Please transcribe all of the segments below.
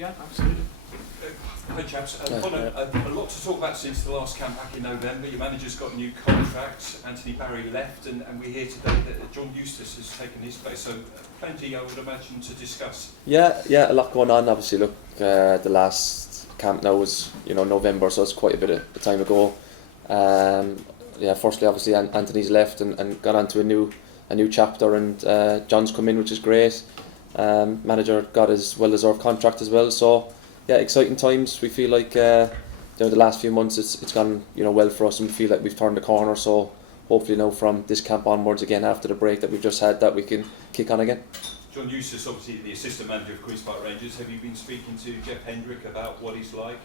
Yeah, absolutely. Hi chaps, Conor, a lot to talk about since the last camp back in November. Your manager's got a new contract, Anthony Barry left, and we hear today that John Eustace has taken his place, so plenty I would imagine to discuss. Yeah, a lot going on. Obviously, look, the last camp now was November, so it's quite a bit of time ago. Firstly, obviously Anthony's left and got on to a new chapter, and John's come in, which is great. Manager got his well-deserved contract as well, so yeah, exciting times. We feel like the last few months it's gone well for us, and we feel like we've turned the corner. So hopefully now from this camp onwards, again after the break that we've just had, that we can kick on again. John Eustace, obviously the assistant manager of Queen's Park Rangers. Have you been speaking to Jeff Hendrick about what he's like?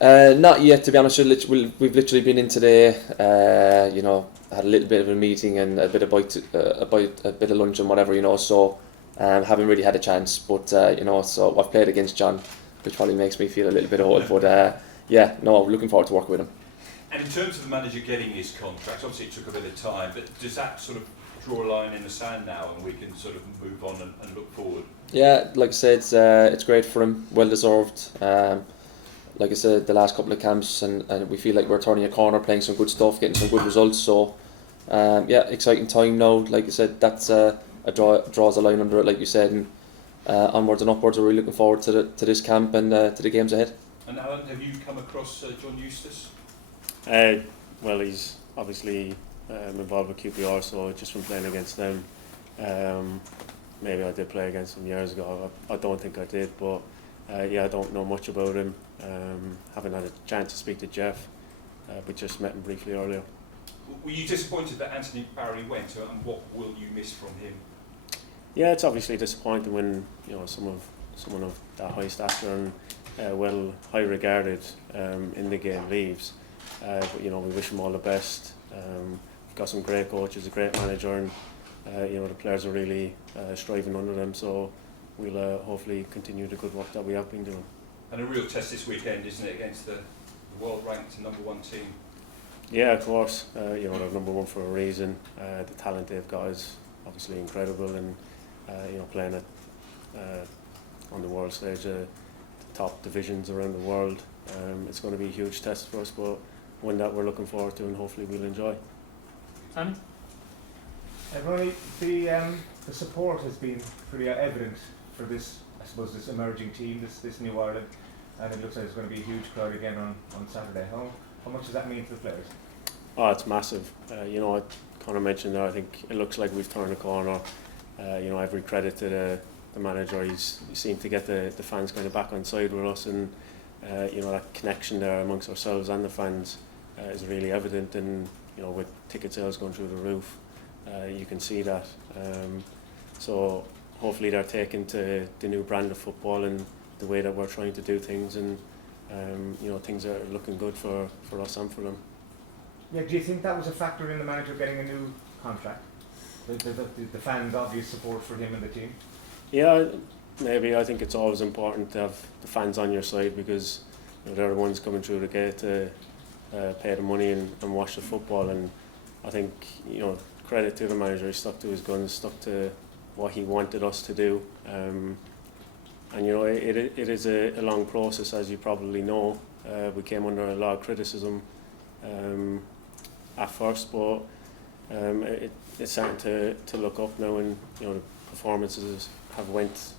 Not yet, to be honest. We've literally been in today. Had a little bit of a meeting and a bit of a bit of lunch and whatever. So haven't really had a chance. But so I've played against John, which probably makes me feel a little bit old. But looking forward to working with him. And in terms of the manager getting his contract, obviously it took a bit of time, but does that sort of draw a line in the sand now, and we can sort of move on and look forward? Yeah, like I said, it's great for him, well deserved. Like I said, the last couple of camps, and we feel like we're turning a corner, playing some good stuff, getting some good results. So, exciting time now. Like I said, that's draws a line under it, like you said, and onwards and upwards. We're really looking forward to this camp and to the games ahead. And Alan, have you come across John Eustace? Well, he's obviously involved with QPR, so just from playing against them, maybe I did play against him years ago. I don't think I did, but I don't know much about him. Haven't had a chance to speak to Jeff, but just met him briefly earlier. Were you disappointed that Anthony Barry went, and what will you miss from him? Yeah, it's obviously disappointing when someone of that high stature and high regarded in the game leaves. But we wish him all the best. We've got some great coaches, a great manager, and the players are really striving under them. So we'll hopefully continue the good work that we have been doing. And a real test this weekend, isn't it, against the world-ranked #1 team? Yeah, of course. They're #1 for a reason. The talent they've got is obviously incredible, and playing at on the world stage, the top divisions around the world. It's going to be a huge test for us, but one that we're looking forward to, and hopefully we'll enjoy. Annie? Ronnie, the support has been pretty evident for this, I suppose, this emerging team, this new Ireland, and it looks like there's going to be a huge crowd again on Saturday. How much does that mean to the players? Oh, it's massive. What Conor mentioned there, I think it looks like we've turned a corner. Every credit to the manager. He seemed to get the fans kind of back on side with us, and that connection there amongst ourselves and the fans is really evident, and with ticket sales going through the roof, you can see that. So hopefully they're taken to the new brand of football and the way that we're trying to do things, and things are looking good for us and for them. Yeah, do you think that was a factor in the manager getting a new contract? The fans' obvious support for him and the team? Yeah, maybe. I think it's always important to have the fans on your side, because they're the ones coming through the gate to pay the money and watch the football. And I think credit to the manager. He stuck to his guns, stuck to what he wanted us to do. And it is a long process, as you probably know. We came under a lot of criticism at first, but it's starting to look up now, and the performances have went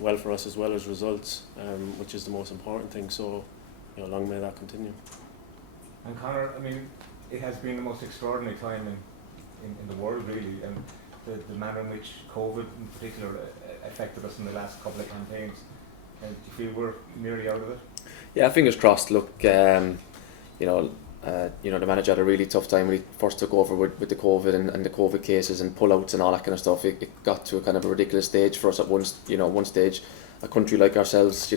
well for us, as well as results, which is the most important thing. So long may that continue. And Conor, I mean, it has been the most extraordinary time in the world, really, and the manner in which COVID in particular affected us in the last couple of campaigns. Do you feel we're nearly out of it? Yeah, fingers crossed. Look, the manager had a really tough time when he first took over with the COVID and the COVID cases and pullouts and all that kind of stuff. It got to a kind of a ridiculous stage for us at one stage. A country like ourselves,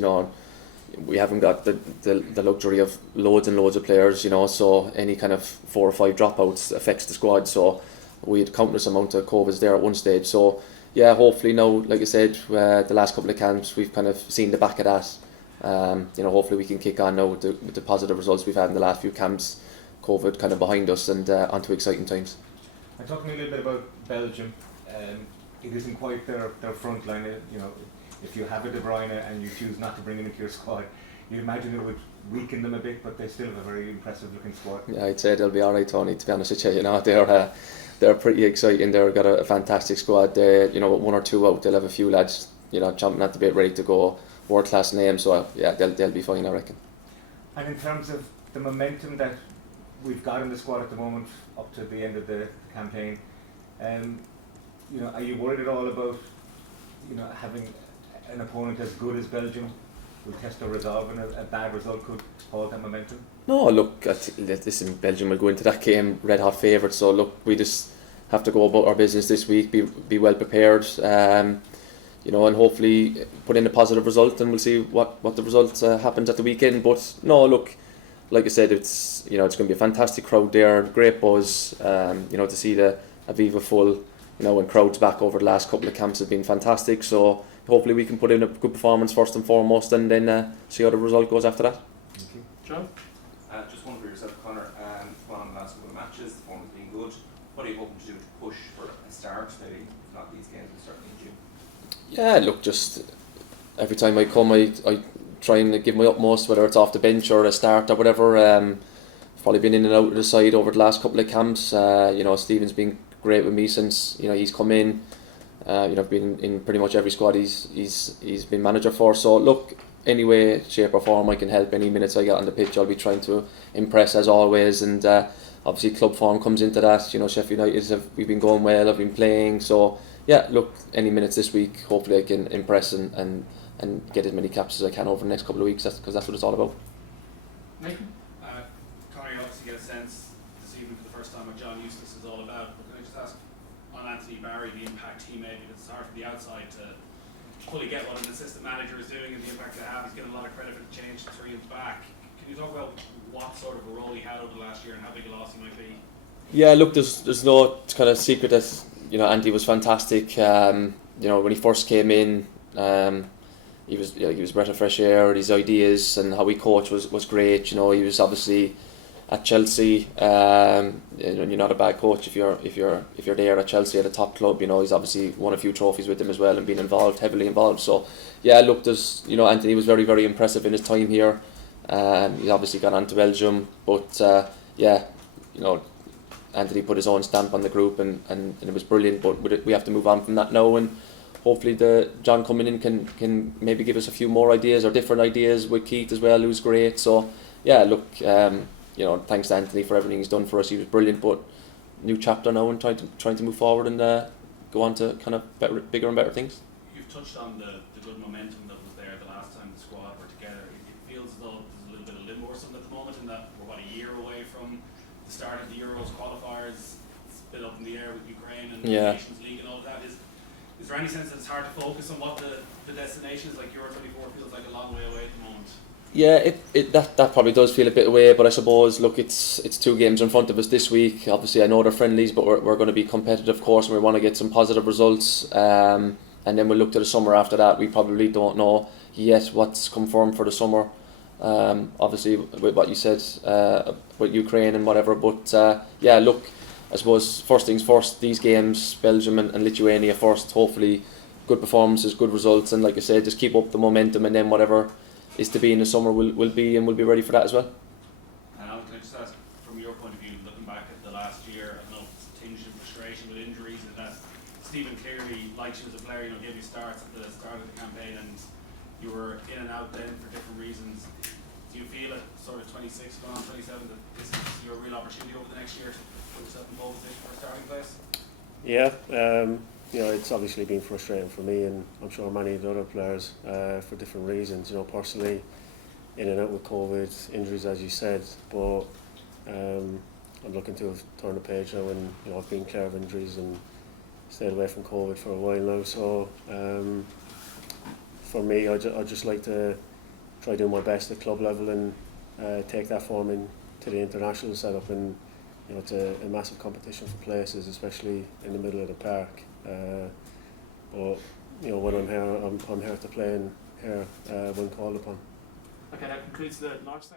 we haven't got the luxury of loads and loads of players, so any kind of 4 or 5 dropouts affects the squad. So we had countless amount of COVIDs there at one stage. So yeah, hopefully now, like I said, the last couple of camps we've kind of seen the back of that. Hopefully we can kick on now with the positive results we've had in the last few camps. COVID kind of behind us, and onto exciting times. And talking a little bit about Belgium, it isn't quite their front line. if you have a De Bruyne and you choose not to bring him into your squad, you'd imagine it would weaken them a bit, but they still have a very impressive looking squad. Yeah, I'd say they'll be alright, Tony, to be honest with you. You know, they're pretty exciting. They've got a fantastic squad. They, you know, with 1 or 2 out, they'll have a few lads, you know, jumping at the bit, ready to go. World class names, so yeah, they'll be fine, I reckon. And in terms of the momentum that we've got in the squad at the moment, up to the end of the campaign, you know, are you worried at all about, you know, having an opponent as good as Belgium will test their resolve, and a bad result could halt that momentum? No, look, listen, Belgium will go into that game red hot favourites, so look, we just have to go about our business this week, be well prepared, you know, and hopefully put in a positive result, and we'll see what the result happens at the weekend. But no, look, like I said, it's, you know, it's going to be a fantastic crowd there, great buzz, you know, to see the Aviva full, you know, and crowds back over the last couple of camps have been fantastic, so hopefully we can put in a good performance first and foremost, and then see how the result goes after that. Thank you. John? Just one for yourself, Conor. Well, on the last couple of matches, the form has been good. What are you hoping to do to push for a start, maybe, if not these games, but certainly in June? Yeah, look, just every time I come, I try and give my utmost, whether it's off the bench or a start or whatever. I've probably been in and out of the side over the last couple of camps. You know, Stephen's been great with me since, you know, he's come in. You know, been in pretty much every squad he's been manager for. So look, any way, shape or form I can help, any minutes I get on the pitch, I'll be trying to impress as always. And obviously club form comes into that. You know, Sheffield United, we've been going well, I've been playing. So yeah, look, any minutes this week, hopefully I can impress and get as many caps as I can over the next couple of weeks, because that's what it's all about. Nathan? Conor, you obviously get a sense this evening for the first time what John Eustace is all about. But can I just ask on Anthony Barry the impact he made? Because it's hard from the outside to fully get what an assistant manager is doing and the impact they have. He's getting a lot of credit for the change to 3 and back. Can you talk about what sort of a role he had over the last year and how big a loss he might be? Yeah, look, there's no kind of secret that, you know, Andy was fantastic. You know, when he first came in, he was a breath of fresh air. His ideas and how he coached was great. You know, he was obviously at Chelsea. You know, you're not a bad coach if you're there at Chelsea at a top club. You know, he's obviously won a few trophies with them as well and been heavily involved. So yeah, look, you know, Anthony was very, very impressive in his time here. He's obviously gone on to Belgium, but yeah, you know, Anthony put his own stamp on the group and it was brilliant. But we have to move on from that now, and hopefully John coming in can maybe give us a few more ideas or different ideas with Keith as well, who's great. So yeah, look, you know, thanks to Anthony for everything he's done for us. He was brilliant, but new chapter now and trying to move forward and go on to kind of bigger and better things. You've touched on the good momentum that was there the last time the squad were together. It feels as though there's a little bit of limbo or something at the moment, in that we're a year away from the start of the Euros qualifiers. It's a bit up in the air with Ukraine and the Nations League and all of that. Is there any sense that it's hard to focus on what the destination is? Like Euro 24 feels like a long way away at the moment. Yeah, that probably does feel a bit away, but I suppose, look, it's 2 games in front of us this week. Obviously I know they're friendlies, but we're going to be competitive, of course, and we want to get some positive results, and then we'll look to the summer after that. We probably don't know yet what's confirmed for the summer, obviously with what you said with Ukraine and whatever, but yeah, look, I suppose first things first, these games, Belgium and Lithuania first, hopefully good performances, good results, and like I said, just keep up the momentum, and then whatever is to be in the summer will be, and we'll be ready for that as well. And Alan, can I just ask, from your point of view, looking back at the last year, I don't know if it's tinged of frustration with injuries, and that Stephen clearly likes you as a player, you know, gave you starts at the start of the campaign, and you were in and out then for different reasons. Do you feel at sort of 26, going on 27, that this is your real opportunity over the next year to put yourself in pole position for a starting place? Yeah, you know, it's obviously been frustrating for me, and I'm sure many of the other players for different reasons. You know, personally, in and out with COVID, injuries, as you said, but I'm looking to have turned the page now, and you know, I've been clear of injuries and stayed away from COVID for a while now. So for me, I just like to try doing my best at club level and take that form into the international setup. And you know, it's a massive competition for places, especially in the middle of the park. But you know, when I'm here to play and here when called upon. Okay, that concludes the large section.